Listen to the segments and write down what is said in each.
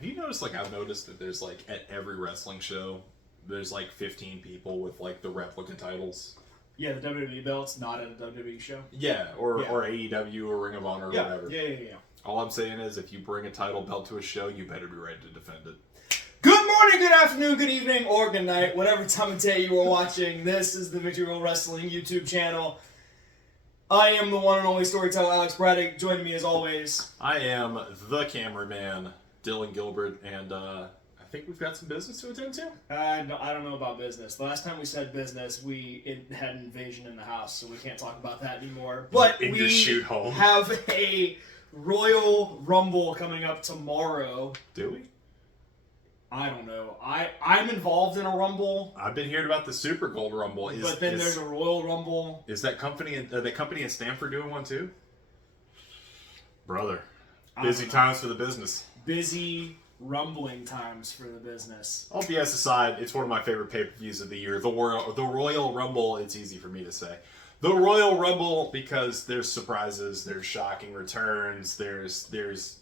Have you noticed, like, I've noticed that there's, like, at every wrestling show, there's, like, 15 people with, like, the replica titles? Yeah, the WWE belt's not at a WWE show. Yeah, or AEW or Ring of Honor or whatever. Yeah. All I'm saying is, if you bring a title belt to a show, you better be ready to defend it. Good morning, good afternoon, good evening, or good night, whatever time of day you are watching. This is the Victory Road Wrestling YouTube channel. I am the one and only storyteller, Alex Braddock. Joining me as always, I am the cameraman, Dylan Gilbert, and I think we've got some business to attend to. I don't know about business. The last time we said business, it had an invasion in the house, so we can't talk about that anymore. But In we your shoot home. have a Royal Rumble coming up tomorrow. Do we? I don't know. I'm involved in a Rumble. I've been hearing about the Super Gold Rumble. But then there's a Royal Rumble. Is that company in Stanford doing one too? Brother, busy times for the business. Busy, rumbling times for the business. All BS aside, it's one of my favorite pay-per-views of the year. The Royal Rumble, it's easy for me to say. The Royal Rumble, because there's surprises, there's shocking returns, there's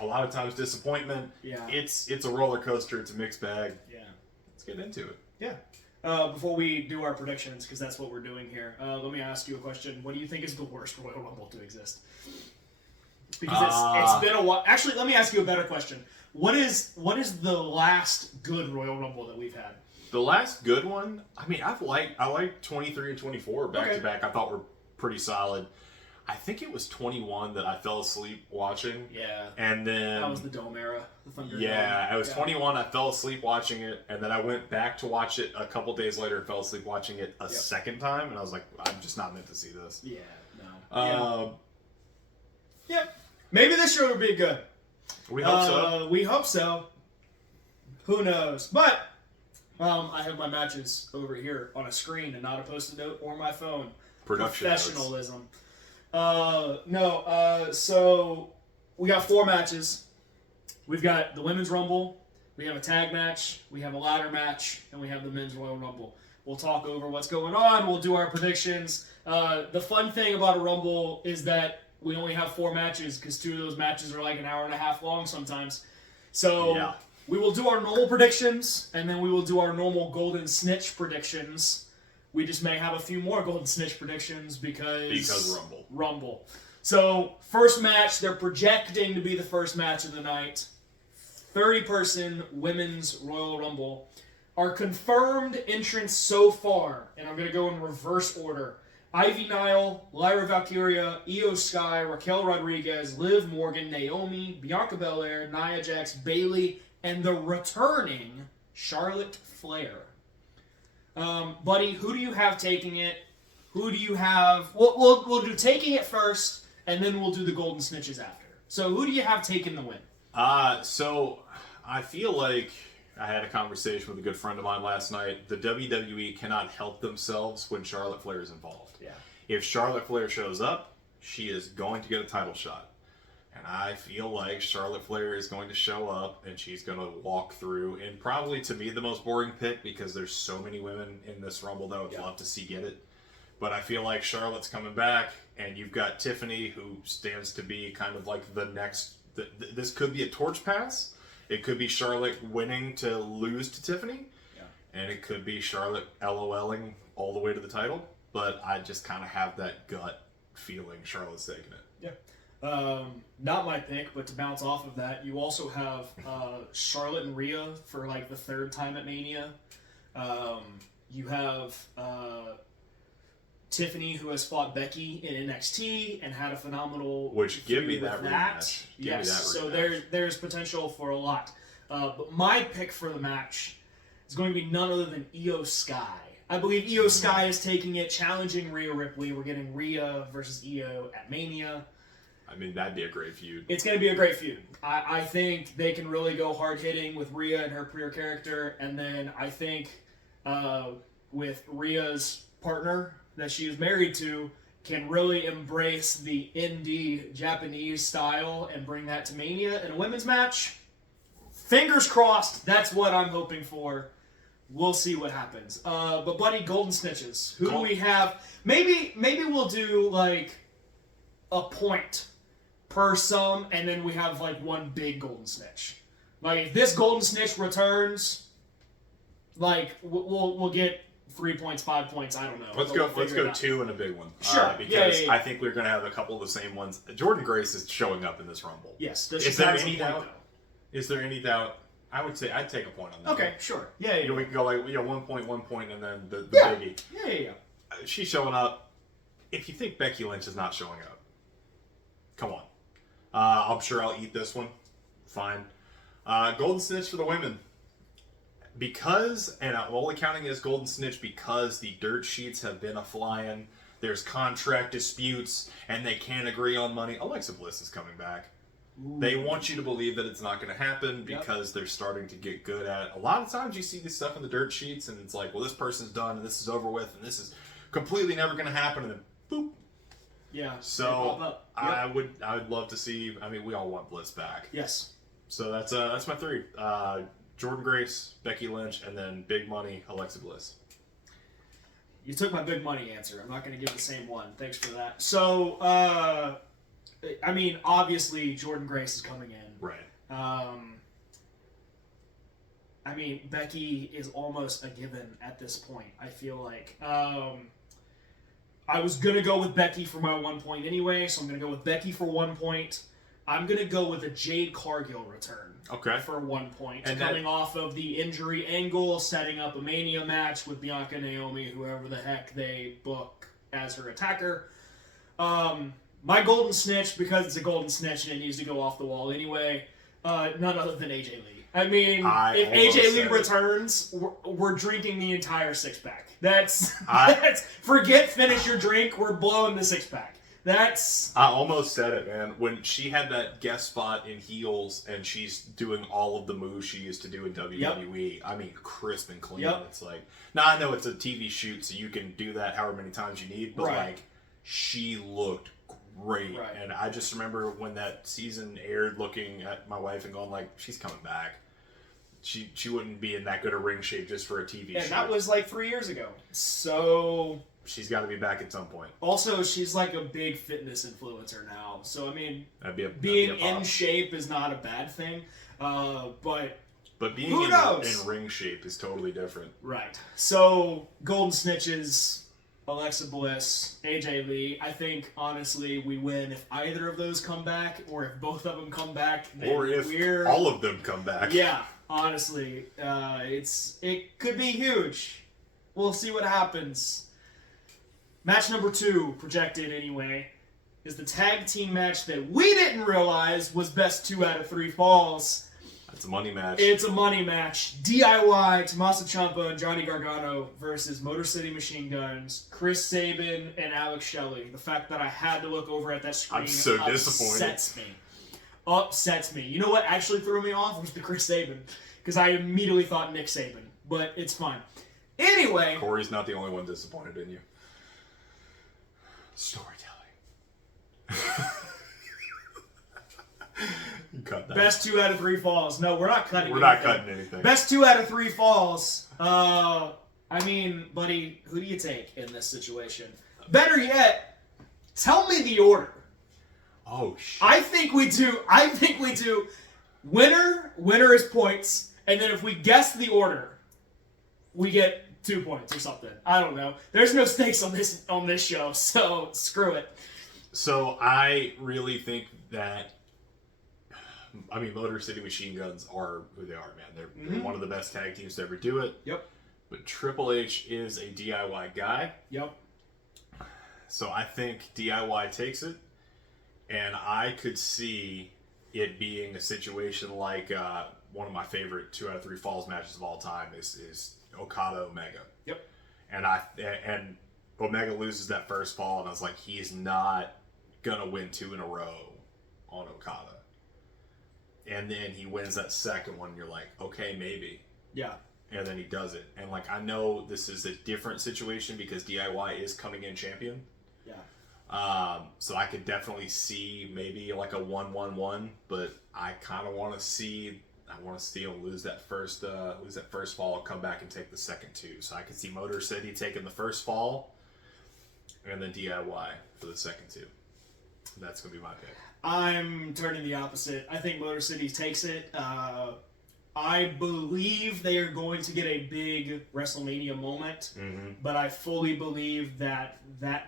a lot of times disappointment. Yeah. It's a roller coaster, it's a mixed bag. Yeah. Let's get into it. Yeah. Before we do our predictions, because that's what we're doing here, let me ask you a question. What do you think is the worst Royal Rumble to exist? Because it's been a while. Actually, let me ask you a better question. What is the last good Royal Rumble that we've had? The last good one, I mean, I like 23 and 24 back to back. I thought were pretty solid. I think it was 21 that I fell asleep watching. Yeah. And then that was the Dome era. The Thunder Dome. Yeah, it was 21. I fell asleep watching it, and then I went back to watch it a couple days later and fell asleep watching it a second time, and I was like, I'm just not meant to see this. Yeah, no. Yeah. Maybe this year will be good. We hope so. We hope so. Who knows? But I have my matches over here on a screen and not a post-it note or my phone. Professionalism. So we got 4 matches. We've got the Women's Rumble, we have a tag match, we have a ladder match, and we have the Men's Royal Rumble. We'll talk over what's going on. We'll do our predictions. The fun thing about a Rumble is that we only have 4 matches because 2 of those matches are like an hour and a half long sometimes. So we will do our normal predictions, and then we will do our normal Golden Snitch predictions. We just may have a few more Golden Snitch predictions because Rumble. So, first match, they're projecting to be the first match of the night. 30-person Women's Royal Rumble. Our confirmed entrants so far, and I'm going to go in reverse order. Ivy Nile, Lyra Valkyria, Io Sky, Raquel Rodriguez, Liv Morgan, Naomi, Bianca Belair, Nia Jax, Bayley, and the returning Charlotte Flair. Buddy, who do you have taking it? Who do you have? We'll do taking it first, and then we'll do the Golden Snitches after. So who do you have taking the win? So I feel like I had a conversation with a good friend of mine last night. The WWE cannot help themselves when Charlotte Flair is involved. Yeah. If Charlotte Flair shows up, she is going to get a title shot. And I feel like Charlotte Flair is going to show up and she's going to walk through, and probably to me the most boring pick because there's so many women in this Rumble that I would love to see get it. But I feel like Charlotte's coming back, and you've got Tiffany, who stands to be kind of like the next. This could be a torch pass. It could be Charlotte winning to lose to Tiffany. Yeah. And it could be Charlotte LOLing all the way to the title. But I just kind of have that gut feeling Charlotte's taking it. Yeah. Not my pick, but to bounce off of that, you also have Charlotte and Rhea for like the 3rd time at Mania. You have Tiffany, who has fought Becky in NXT and had a phenomenal give me that rematch. So there's potential for a lot. But my pick for the match is going to be none other than Io Sky. I believe Io Sky is taking it, challenging Rhea Ripley. We're getting Rhea versus Io at Mania. I mean, that'd be a great feud. It's going to be a great feud. I think they can really go hard-hitting with Rhea and her pure character. And then I think with Rhea's partner that she is married to can really embrace the indie Japanese style and bring that to Mania in a women's match. Fingers crossed. That's what I'm hoping for. We'll see what happens. But buddy, Golden Snitches. Who do we have? Maybe we'll do like a point per some, and then we have like one big Golden Snitch. Like if this Golden Snitch returns, like we'll get 3 points, 5 points. I don't know. Let's We'll go figure it out. 2 and a big one. Sure. Because Yeah. I think we're going to have a couple of the same ones. Jordan Grace is showing up in this Rumble. Yes. Is there any doubt? Is there any doubt? I would say I'd take a point on that. Okay. Sure. Yeah. We can go like 1 point, 1 point, and then the Yeah. biggie. Yeah. She's showing up. If you think Becky Lynch is not showing up, come on. I'm sure I'll eat this one. Fine. Golden Snitch for the women. Because, and I'm only counting as Golden Snitch because the dirt sheets have been a-flying. There's contract disputes, and they can't agree on money. Alexa Bliss is coming back. Ooh. They want you to believe that it's not going to happen because they're starting to get good at it. A lot of times you see this stuff in the dirt sheets, and it's like, well, this person's done, and this is over with, and this is completely never going to happen, and then boop. Yeah. So I would love to see. I mean, we all want Bliss back. Yes. So that's my 3. Jordan Grace, Becky Lynch, and then big money Alexa Bliss. You took my big money answer. I'm not going to give the same one. Thanks for that. So, I mean, obviously Jordan Grace is coming in. Right. I mean, Becky is almost a given at this point. I feel like. I was going to go with Becky for my 1 point anyway, so I'm going to go with Becky for 1 point. I'm going to go with a Jade Cargill return. Okay. For 1 point. And coming off of the injury angle, setting up a Mania match with Bianca, Naomi, whoever the heck they book as her attacker. My Golden Snitch, because it's a Golden Snitch and it needs to go off the wall anyway, none other than AJ Lee. I mean, if AJ Lee returns, we're drinking the entire 6-pack. That's forget finish your drink. We're blowing the 6-pack. I almost said it, man. When she had that guest spot in Heels and she's doing all of the moves she used to do in WWE, yep. I mean, crisp and clean. Yep. It's like, now I know it's a TV shoot, so you can do that however many times you need, but like, she looked great. Right. And I just remember when that season aired, looking at my wife and going like, she's coming back. She wouldn't be in that good a ring shape just for a TV shoot. And that was like 3 years ago. So she's got to be back at some point. Also, she's like a big fitness influencer now. So, I mean, being in shape is not a bad thing. But being in ring shape is totally different. Right. So, Golden Snitches, Alexa Bliss, AJ Lee. I think, honestly, we win if either of those come back, or if both of them come back. Or if all of them come back. Yeah, honestly. It could be huge. We'll see what happens. Match number 2, projected anyway, is the tag team match that we didn't realize was best 2 out of 3 falls. That's a money match. It's a money match. DIY, Tommaso Ciampa and Johnny Gargano versus Motor City Machine Guns, Chris Sabin and Alex Shelley. The fact that I had to look over at that screen upsets me. You know what actually threw me off was the Chris Sabin, because I immediately thought Nick Saban, but it's fine. Anyway. Corey's not the only one disappointed in you. Storytelling. Cut that. Best 2 out of 3 falls. No, we're not cutting. We're not cutting anything. Best 2 out of 3 falls. I mean, buddy, who do you take in this situation? Better yet, tell me the order. Oh shit. I think we do. Winner is points, and then if we guess the order, we get 2 points or something. I don't know. There's no stakes on this show, so screw it. So I really think that, I mean, Motor City Machine Guns are who they are, man. They're one of the best tag teams to ever do it. Yep. But Triple H is a DIY guy. Yep. So I think DIY takes it, and I could see it being a situation like one of my favorite 2 out of 3 falls matches of all time is Okada Omega. Yep. And Omega loses that first fall, and I was like, he's not gonna win 2 in a row on Okada. And then he wins that second one, and you're like, okay, maybe. Yeah. And then he does it. And like, I know this is a different situation because DIY is coming in champion. Yeah. So I could definitely see maybe like a 1-1-1, but I kind of want to see him lose that first fall, come back and take the second 2. So I could see Motor City taking the first fall, and then DIY for the second 2. That's gonna be my pick. I'm turning the opposite. I think Motor City takes it. I believe they are going to get a big WrestleMania moment, but I fully believe that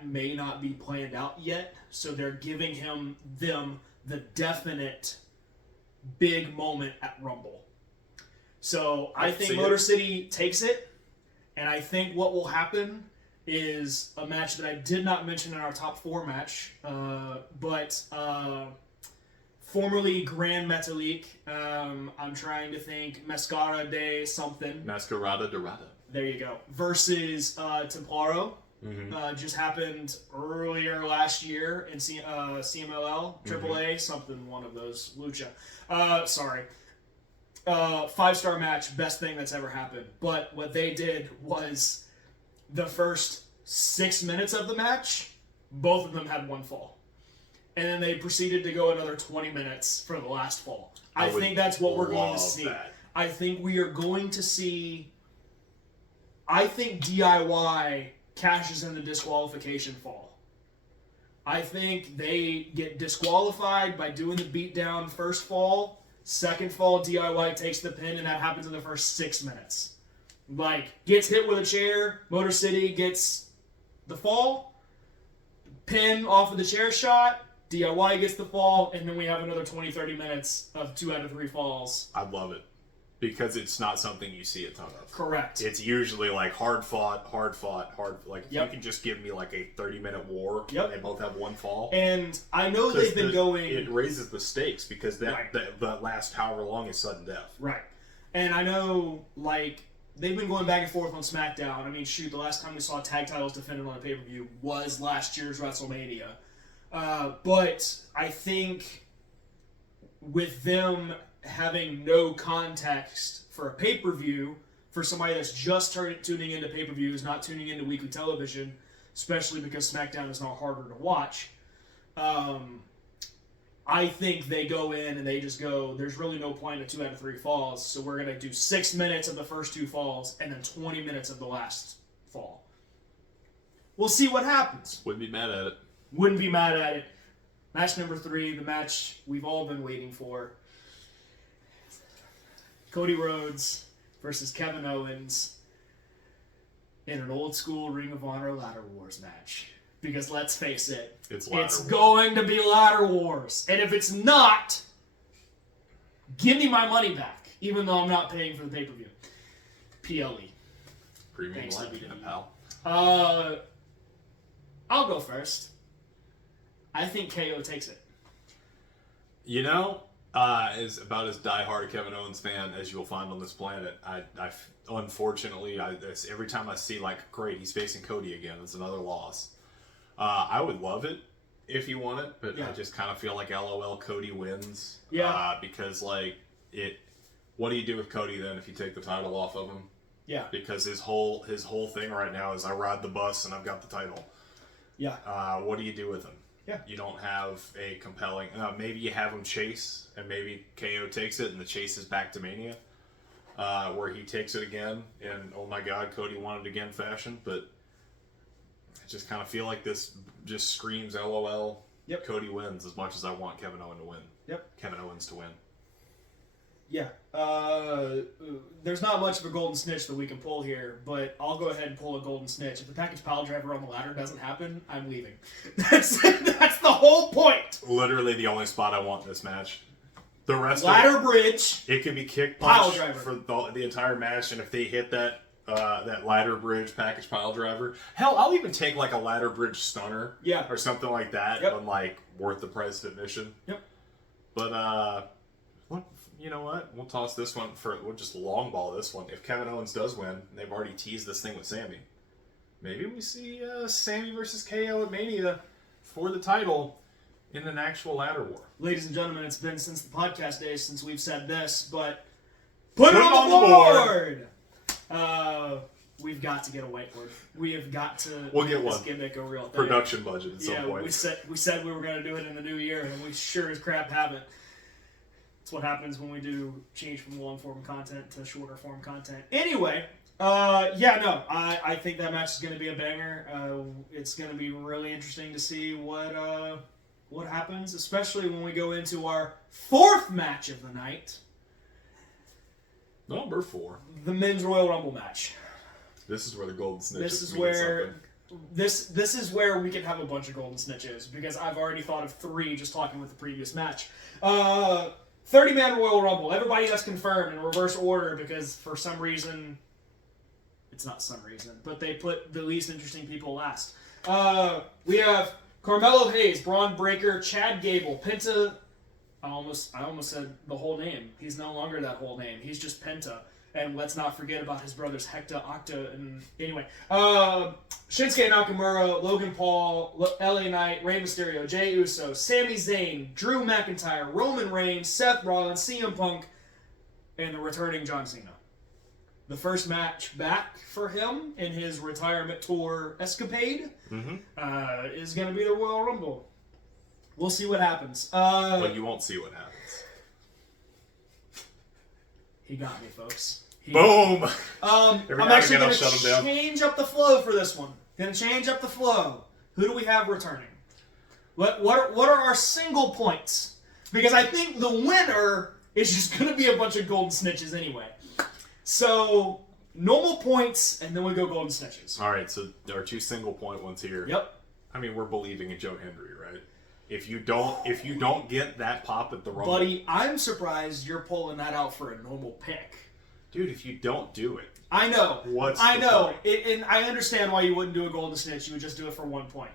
may not be planned out yet. So they're giving them the definite big moment at Rumble. So I think Motor City takes it, and I think what will happen is a match that I did not mention in our top 4 match, but formerly Grand Metalik. I'm trying to think Mascara de something. Mascarada Dorada. There you go. Versus Templaro. Just happened earlier last year in CMLL, AAA, something, one of those. Lucha. Sorry. 5-star match, best thing that's ever happened. But what they did was the first 6 minutes of the match, both of them had one fall. And then they proceeded to go another 20 minutes for the last fall. I think that's what we're going to see. I think we are going to see... I think DIY cashes in the disqualification fall. I think they get disqualified by doing the beatdown first fall. Second fall, DIY takes the pin, and that happens in the first 6 minutes. Like, gets hit with a chair, Motor City gets the fall, pin off of the chair shot, DIY gets the fall, and then we have another 20-30 minutes of 2 out of 3 falls. I love it. Because it's not something you see a ton of. Correct. It's usually like hard fought. Like, if you can just give me like a 30-minute war, and they both have one fall. And I know they've been going... It raises the stakes because that last however long is sudden death. Right. And I know, like, they've been going back and forth on SmackDown. I mean, shoot, the last time we saw tag titles defended on a pay-per-view was last year's WrestleMania. But I think with them having no context for a pay-per-view, for somebody that's just tuning into pay-per-views, not tuning into weekly television, especially because SmackDown is now harder to watch, I think they go in and they just go, there's really no point in 2 out of 3 falls, so we're going to do 6 minutes of the first 2 falls and then 20 minutes of the last fall. We'll see what happens. Wouldn't be mad at it. Wouldn't be mad at it. Match number 3, the match we've all been waiting for. Cody Rhodes versus Kevin Owens in an old school Ring of Honor Ladder Wars match. Because let's face it, it's going to be Ladder Wars. And if it's not, give me my money back, even though I'm not paying for the pay-per-view. PLE. Premium live, pal. I'll go first. I think KO takes it. You know, is about as diehard a Kevin Owens fan as you'll find on this planet. I unfortunately, every time I see, like, great, he's facing Cody again, it's another loss. I would love it if you won it, but I just kind of feel like LOL Cody wins. Yeah. Because, like, what do you do with Cody then if you take the title off of him? Yeah. Because his whole thing right now is I ride the bus and I've got the title. Yeah. What do you do with him? Yeah. You don't have a compelling... maybe you have him chase, and maybe KO takes it, and the chase is back to Mania, where he takes it again, and oh my god, Cody won it again fashion, but I just kind of feel like this just screams LOL. Yep. Cody wins as much as I want Kevin Owens to win. Yep. Kevin Owens to win. Yeah. There's not much of a golden snitch that we can pull here, but I'll go ahead and pull a golden snitch. If the package pile driver on the ladder doesn't happen, I'm leaving. That's the whole point. Literally the only spot I want in this match. The rest ladder bridge. It could be kick pile punch driver for the entire match, and if they hit that ladder bridge package pile driver, hell, I'll even take like a ladder bridge stunner, or something like that, on like worth the price of admission. Yep. But you know what? We'll toss this one we'll just long ball this one. If Kevin Owens does win, they've already teased this thing with Sammy. Maybe we see Sammy versus KO at Mania for the title in an actual ladder war. Ladies and gentlemen, it's been since the podcast days since we've said this, but put it on the board! We've got to get a whiteboard. We have got to make this one. Gimmick a real thing. Production budget at some point. We said we were going to do it in the new year, and we sure as crap haven't. It's what happens when we do change from long form content to shorter form content. Anyway, I think that match is going to be a banger. It's going to be really interesting to see what happens, especially when we go into our 4th match of the night. Number 4. The men's Royal Rumble match. This is where the golden snitches This is mean where something. this is where we can have a bunch of golden snitches because I've already thought of 3 just talking with the previous match. 30-man Royal Rumble. Everybody that's confirmed in reverse order because for some reason, it's not some reason, but they put the least interesting people last. We have Carmelo Hayes, Braun Breaker, Chad Gable, Penta. I almost said the whole name. He's no longer that whole name. He's just Penta. And let's not forget about his brothers Hector, Octa, and anyway. Shinsuke Nakamura, Logan Paul, LA Knight, Rey Mysterio, Jey Uso, Sami Zayn, Drew McIntyre, Roman Reigns, Seth Rollins, CM Punk, and the returning John Cena. The first match back for him in his retirement tour escapade is going to be the Royal Rumble. We'll see what happens. But you won't see what happens. He got me, folks. Boom! I'm Every now and actually again, going I'll shut him to down. change up the flow for this one. Going to change up the flow. Who do we have returning? What are our single points? Because I think the winner is just going to be a bunch of golden snitches anyway. So, normal points, and then we go golden snitches. All right, so there are 2 single point ones here. Yep. I mean, we're believing in Joe Hendry, right? If you don't get that pop at the Rumble, Buddy, I'm surprised you're pulling that out for a normal pick. dude, if you don't do it, I know. What's I the know. point? And I understand why you wouldn't do a golden snitch. You would just do it for 1 point.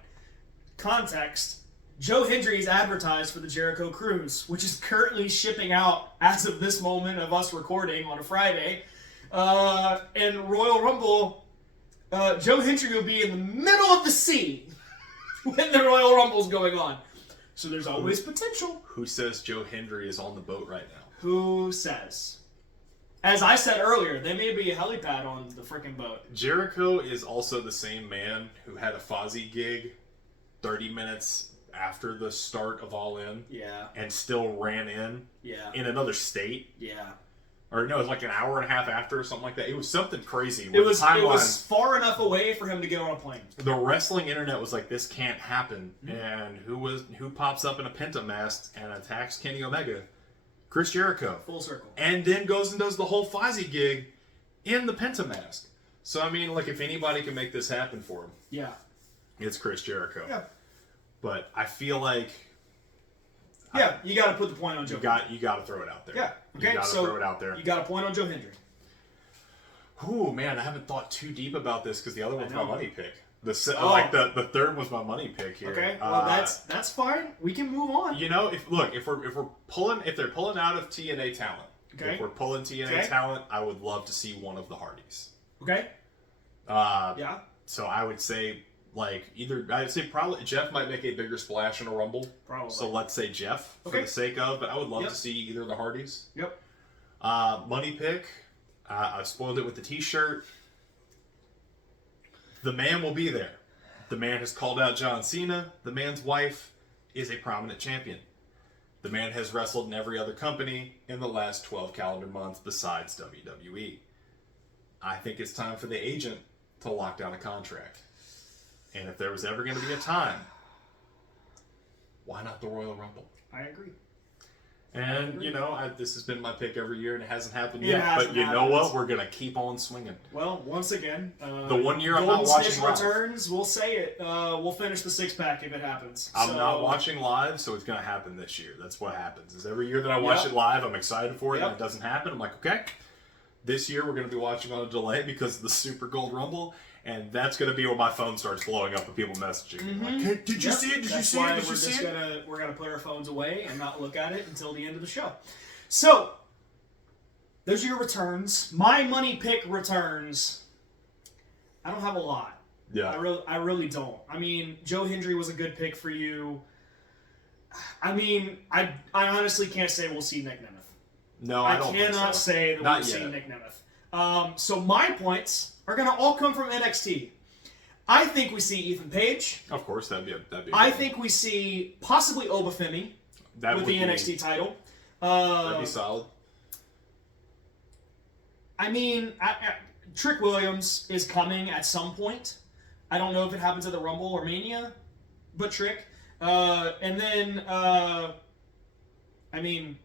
Context. Joe Hendry is advertised for the Jericho Cruise, which is currently shipping out as of this moment of us recording on a Friday. And Royal Rumble, Joe Hendry will be in the middle of the sea when the Royal Rumble's going on. So there's always potential. who says Joe Hendry is on the boat right now? Who says? As I said earlier, there may be a helipad on the freaking boat. Jericho is also the same man who had a Fozzy gig 30 minutes after the start of All In Yeah, and still ran in yeah, another state. yeah. Or no, it was like an hour and a half after or something like that. It was something crazy. It was far enough away for him to get on a plane. The wrestling internet was like, this can't happen. And who pops up in a Penta mask and attacks Kenny Omega? Chris Jericho. Full circle. And then goes and does the whole Fozzy gig in the Penta mask. So I mean, like, if anybody can make this happen for him, Yeah. it's Chris Jericho. Yeah. But I feel like Yeah, you got to put the point on Joe. you got to throw it out there. Yeah. Okay, You got to so throw it out there. You got a point on Joe Hendry. Ooh, man, I haven't thought too deep about this because the other one's my know. money pick. The Oh. the third was my money pick here. Okay. Well, that's fine. We can move on. You know, if they're pulling out of TNA talent, Okay. if we're pulling TNA Okay. talent, I would love to see one of the Hardys. Okay. Uh, Yeah. So I would say probably Jeff might make a bigger splash in a Rumble. Probably. So let's say Jeff for Okay. the sake of, but I would love Yep. to see either of the Hardys. Yep. Money pick. I spoiled it with the T-shirt. The man will be there. The man has called out John Cena. The man's wife is a prominent champion. The man has wrestled in every other company in the last 12 calendar months besides WWE. I think it's time for the agent to lock down a contract. And if there was ever going to be a time, why not the Royal Rumble? I agree. And, you know, this has been my pick every year, and it hasn't happened It yet. hasn't But you know happened. what? We're going to keep on swinging. Well, once again, The 1 year I'm not Golden watching Snitch live. returns. We'll say it. We'll finish the 6-pack if it happens. I'm So- not watching live, so it's going to happen this year. That's what happens. Is every year that I watch Yep. it live, I'm excited for it, Yep. and it doesn't happen. I'm like, okay, this year we're going to be watching on a delay because of the Super Gold Rumble, and that's going to be where my phone starts blowing up with people messaging me. Like, hey, did you Yep. see it? Did you That's see why it? Did we're you just see it? we're gonna put our phones away and not look at it until the end of the show. So those are your returns. My money pick returns. I don't have a lot. Yeah. I really don't. I mean, Joe Hendry was a good pick for you. I mean, I honestly can't say we'll see Nick Nemeth. No, I I don't think cannot so. say that Not we'll see yet. Nick Nemeth. So my points are going to all come from NXT. I think we see Ethan Page. Of course, that'd be. I think we see possibly Obafemi that with would the be, NXT title. That'd be solid. I mean, Trick Williams is coming at some point. I don't know if it happens at the Rumble or Mania, but Trick. And then, I mean,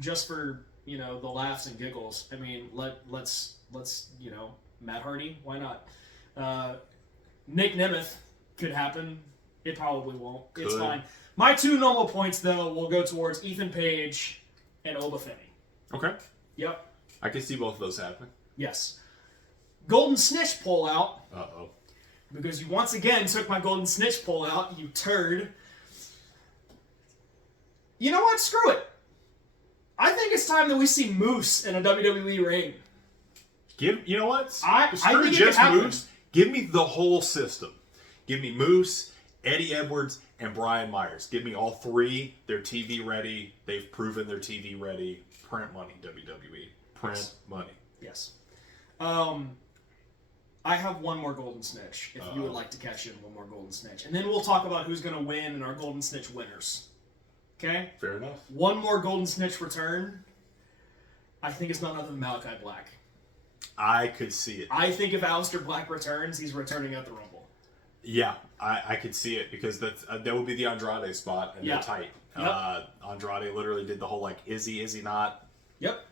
just for the laughs and giggles. I mean, let's Matt Hardy, why not? Nick Nemeth could happen. It probably won't. It's Could. fine. My 2 normal points though will go towards Ethan Page and Oba Femi. Okay. Yep. I can see both of those happening. Yes. Golden Snitch pull out. Uh-oh. Because you once again took my Golden Snitch pull out, you turd. You know what? Screw it. I think it's time that we see Moose in a WWE ring. You know what? I Screw think it could just happen. Moose. Give me the whole system. Give me Moose, Eddie Edwards, and Brian Myers. Give me all 3. They're TV ready. They've proven they're TV ready. Print money, WWE. Print money. Yes. I have one more Golden Snitch, if you would like to catch in one more Golden Snitch. And then we'll talk about who's going to win and our Golden Snitch winners. Okay? Fair enough. One more Golden Snitch return. I think it's none other than Malachi Black. I could see it. I think if Aleister Black returns, he's returning at the Rumble. Yeah, I could see it because that would be the Andrade spot, and Yeah. they're tight. Yep. Andrade literally did the whole is he not? Yep.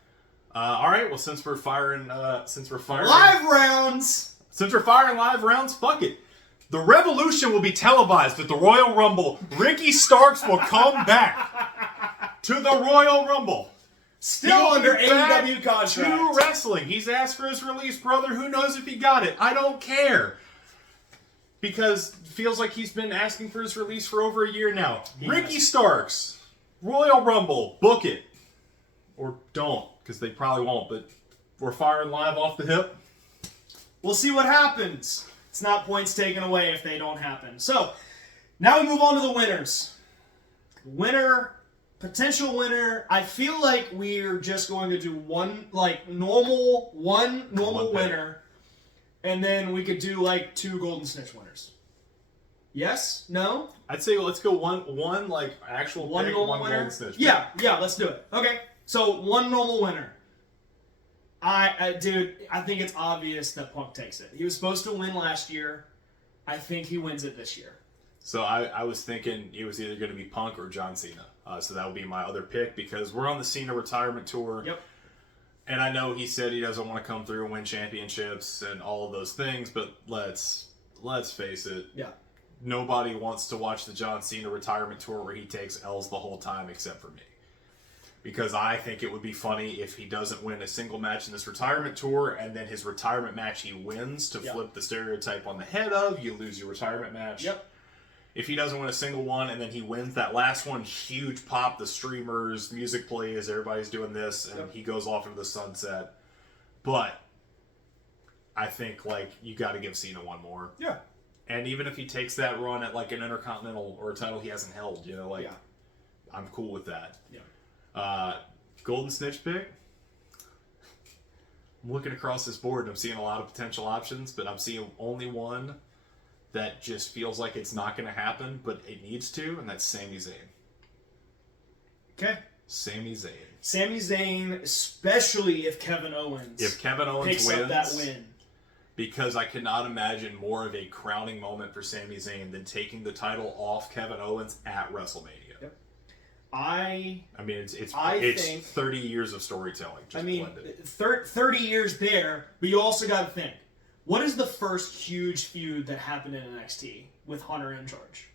All right. Well, since we're firing Live rounds! Since we're firing live rounds, fuck it. The Revolution will be televised at the Royal Rumble. Ricky Starks will come back to the Royal Rumble. Still He'll under be back AEW contract. to wrestling. He's asked for his release, brother. Who knows if he got it? I don't care. Because it feels like he's been asking for his release for over a year now. Ricky Starks, Royal Rumble, book it. Or don't, because they probably won't, but we're firing live off the hip. We'll see what happens. It's not points taken away if they don't happen. So, now we move on to the winners. Potential winner. I feel like we're just going to do one normal winner, and then we could do 2 Golden Snitch winners. Yes? No? I'd say let's go one actual One pick, normal one winner? Golden Snitch pick. Yeah, let's do it. Okay, so one normal winner. Dude, I think it's obvious that Punk takes it. He was supposed to win last year. I think he wins it this year. So I was thinking it was either going to be Punk or John Cena. So that would be my other pick because we're on the Cena retirement tour. Yep. And I know he said he doesn't want to come through and win championships and all of those things, but let's face it. Yeah. Nobody wants to watch the John Cena retirement tour where he takes L's the whole time except for me. Because I think it would be funny if he doesn't win a single match in this retirement tour, and then his retirement match he wins to flip the stereotype on the head of, you lose your retirement match. Yep. If he doesn't win a single one, and then he wins that last one, huge pop, the streamers, music plays, everybody's doing this, and he goes off into the sunset. But I think, you got to give Cena one more. Yeah. And even if he takes that run at, an Intercontinental or a title he hasn't held, I'm cool with that. Yeah. Golden Snitch pick. I'm looking across this board and I'm seeing a lot of potential options, but I'm seeing only one that just feels like it's not going to happen, but it needs to, and that's Sami Zayn. Okay. Sami Zayn. Sami Zayn, especially if Kevin Owens If Kevin Owens picks wins, up that win. because I cannot imagine more of a crowning moment for Sami Zayn than taking the title off Kevin Owens at WrestleMania. Yep. I mean, it's think 30 years of storytelling. Just blended. 30 years there, but you also got to think, what is the first huge feud that happened in NXT with Hunter in charge?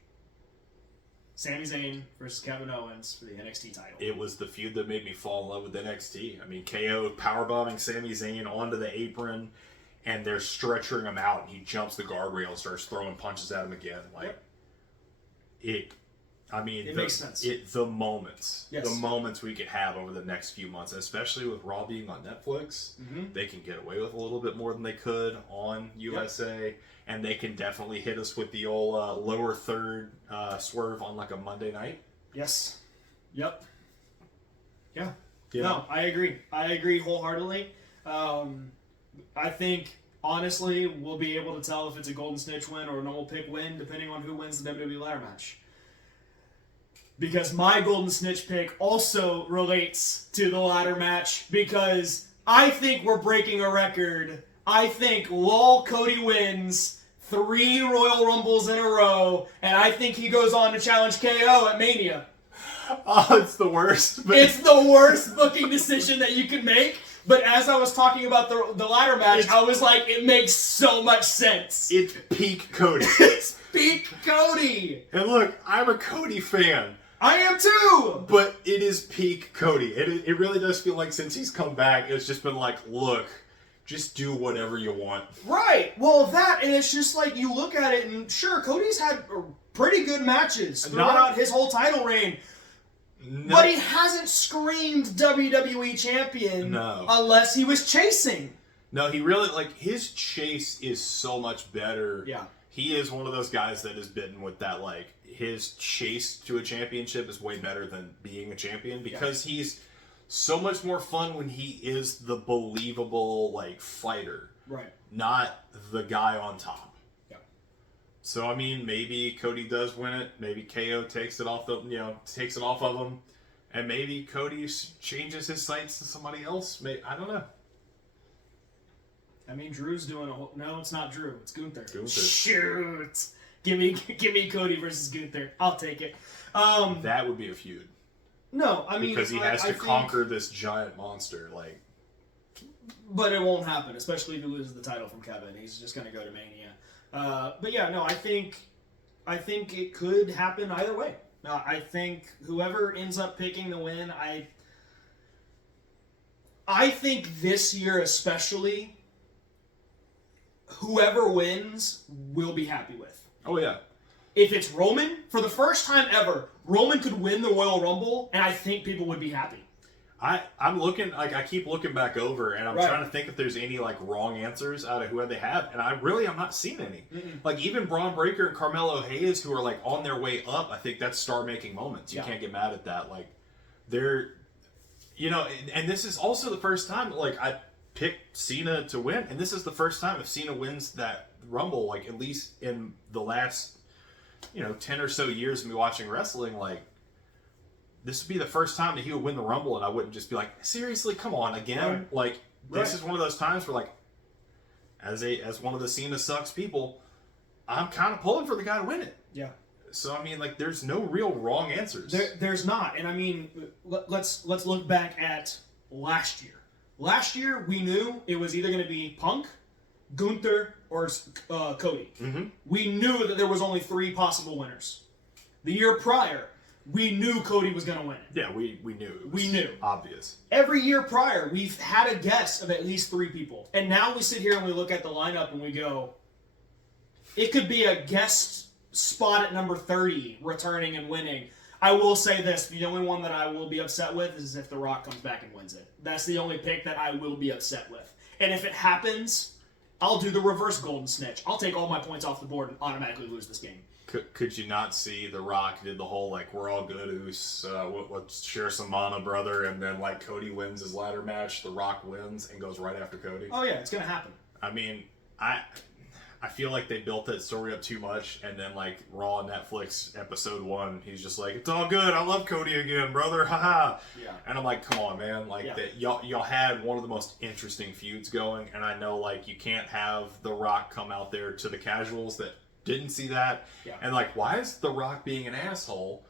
Sami Zayn versus Kevin Owens for the NXT title. It was the feud that made me fall in love with NXT. I mean, KO powerbombing Sami Zayn onto the apron, and they're stretching him out, and he jumps the guardrail and starts throwing punches at him again. It makes sense. The moments, Yes. the moments we could have over the next few months, especially with Raw being on Netflix, they can get away with a little bit more than they could on USA, and they can definitely hit us with the old lower third swerve on a Monday night. Yes. Yep. Yeah. You No, know? I agree. I agree wholeheartedly. I think, honestly, we'll be able to tell if it's a Golden Snitch win or a normal pick win, depending on who wins the WWE ladder match. Because my Golden Snitch pick also relates to the ladder match, because I think we're breaking a record. I think LOL Cody wins 3 Royal Rumbles in a row, and I think he goes on to challenge KO at Mania. Oh, it's the worst. But It's the worst booking decision that you can make. But as I was talking about the ladder match, I was like, it makes so much sense. it's peak Cody. It's peak Cody. And look, I'm a Cody fan. I am too. But it is peak Cody. It really does feel like since he's come back, it's just been like, look, just do whatever you want. Right. Well, that, and it's just like you look at it, and sure, Cody's had pretty good matches throughout his whole title reign. No, But he hasn't screamed WWE champion No. unless he was chasing. no, he really, like, his chase is so much better. Yeah. He is one of those guys that is bitten with that, like, his chase to a championship is way better than being a champion because he's so much more fun when he is the believable, like, fighter. Right. Not the guy on top. Yeah. So I mean, maybe Cody does win it. Maybe KO takes it off takes it off of him, and maybe Cody changes his sights to somebody else. I don't know. I mean, Drew's doing a whole... No, it's not Drew. It's Gunther. Gunther. Shoot. Give me Cody versus Gunther. I'll take it. That would be a feud No, I mean... because he has I to think- conquer this giant monster. Like, But it won't happen, especially if he loses the title from Kevin. He's just going to go to Mania. But yeah, no, I think it could happen either way. I think whoever ends up picking the win, I think this year especially, whoever wins will be happy with. oh yeah, If it's Roman, for the first time ever, Roman could win the Royal Rumble, and I think people would be happy. I'm looking, like, I keep looking back over, and I'm Right. trying to think if there's any, like, wrong answers out of who they have, and I'm not seeing any. Mm-mm. Like, even Braun Breaker and Carmelo Hayes, who are, like, on their way up, I think that's star-making moments. You Yeah. can't get mad at that. Like, they're, and this is also the first time, like, I picked Cena to win, and this is the first time if Cena wins that Rumble, like, at least in the last, 10 or so years of me watching wrestling, like, this would be the first time that he would win the Rumble, and I wouldn't just be like, seriously, come on, again? Right. Like, this Right. is one of those times where, like, as one of the Cena sucks people, I'm kind of pulling for the guy to win it. Yeah. So, I mean, like, there's no real wrong answers. There's not, and I mean, let's look back at last year. Last year, we knew it was either going to be Punk, Gunther, or Cody. Mm-hmm. We knew that there was only 3 possible winners. The year prior, we knew Cody was going to win it. Yeah, we knew. It was We knew. Obvious. Every year prior, we've had a guess of at least 3 people. And now we sit here and we look at the lineup and we go, it could be a guest spot at number 30 returning and winning. I will say this, the only one that I will be upset with is if The Rock comes back and wins it. That's the only pick that I will be upset with. And if it happens, I'll do the reverse golden snitch. I'll take all my points off the board and automatically lose this game. Could you not see The Rock did the whole, like, we're all good, Oos, let's share some mana, brother, and then, like, Cody wins his ladder match, The Rock wins, and goes right after Cody? Oh yeah, it's going to happen. I mean, I feel like they built that story up too much, and then, like, Raw Netflix episode 1, he's just like, it's all good, I love Cody again, brother, haha. Yeah. And I'm like, come on, man, like, Yeah. that y'all had one of the most interesting feuds going, and I know, like, you can't have The Rock come out there to the casuals that didn't see that, Yeah. and, like, why is The Rock being an asshole?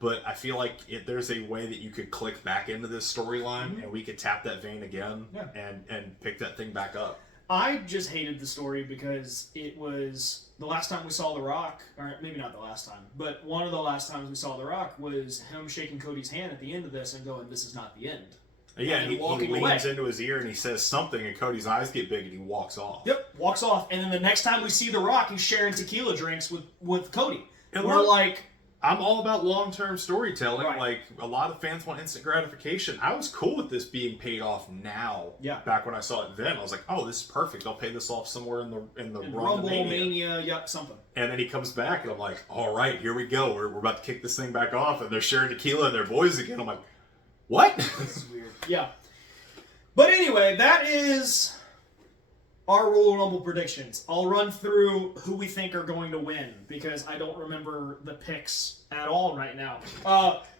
But I feel like there's a way that you could click back into this storyline, and we could tap that vein again, Yeah. and pick that thing back up. I just hated the story because it was the last time we saw The Rock, or maybe not the last time, but one of the last times we saw The Rock was him shaking Cody's hand at the end of this and going, "This is not the end." Yeah, And he walking leans away. into his ear and he says something, and Cody's eyes get big and he walks off. Yep, walks off, and then the next time we see The Rock, he's sharing tequila drinks with Cody, And we're look, like, I'm all about long-term storytelling. Right. Like, a lot of fans want instant gratification. I was cool with this being paid off now. Yeah. Back when I saw it then, I was like, oh, this is perfect. I'll pay this off somewhere in the in run to Rumble, Mania. Mania, yeah, something. And then he comes back, and I'm like, all right, here we go. We're about to kick this thing back off, and they're sharing tequila and they're boys again. I'm like, what? This is weird. Yeah. But anyway, that is our Royal Rumble predictions. I'll run through who we think are going to win because I don't remember the picks at all right now.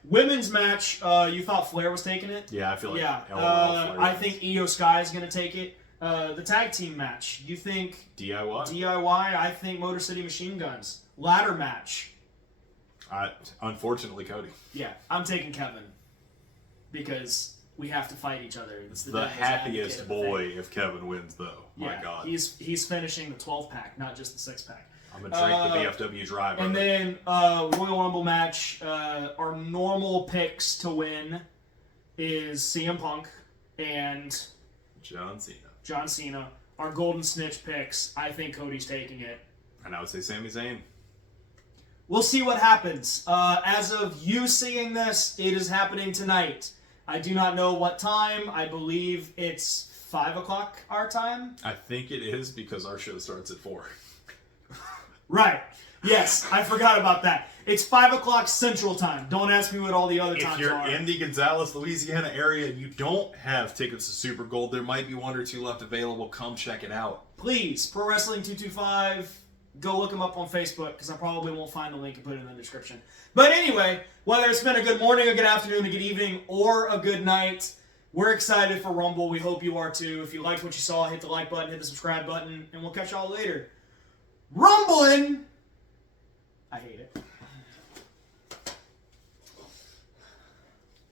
Women's match, you thought Flair was taking it? Yeah, I feel like Yeah. LOL Flair I wins. think Io Sky is going to take it. The tag team match, you think DIY. DIY? I think Motor City Machine Guns. Ladder match. Unfortunately, Cody. Yeah, I'm taking Kevin because we have to fight each other. It's The devil's happiest advocate boy if Kevin wins, though. Yeah, My God. he's finishing the 12-pack, not just the 6-pack. I'm going to drink the VFW drive. And then Royal Rumble match, our normal picks to win is CM Punk and John Cena. John Cena. Our Golden Snitch picks, I think Cody's taking it. And I would say Sami Zayn. We'll see what happens. As of you seeing this, it is happening tonight. I do not know what time. I believe it's 5 o'clock our time. I think it is because our show starts at 4. Right. Yes, I forgot about that. It's 5 o'clock Central Time. Don't ask me what all the other If times you're are. in the Gonzales, Louisiana area and you don't have tickets to Super Gold, there might be 1 or 2 left available. Come check it out. Please, Pro Wrestling 225, go look them up on Facebook because I probably won't find the link and put it in the description. But anyway, whether it's been a good morning, a good afternoon, a good evening, or a good night, we're excited for Rumble. We hope you are too. If you liked what you saw, hit the like button, hit the subscribe button, and we'll catch y'all later. Rumbling! I hate it.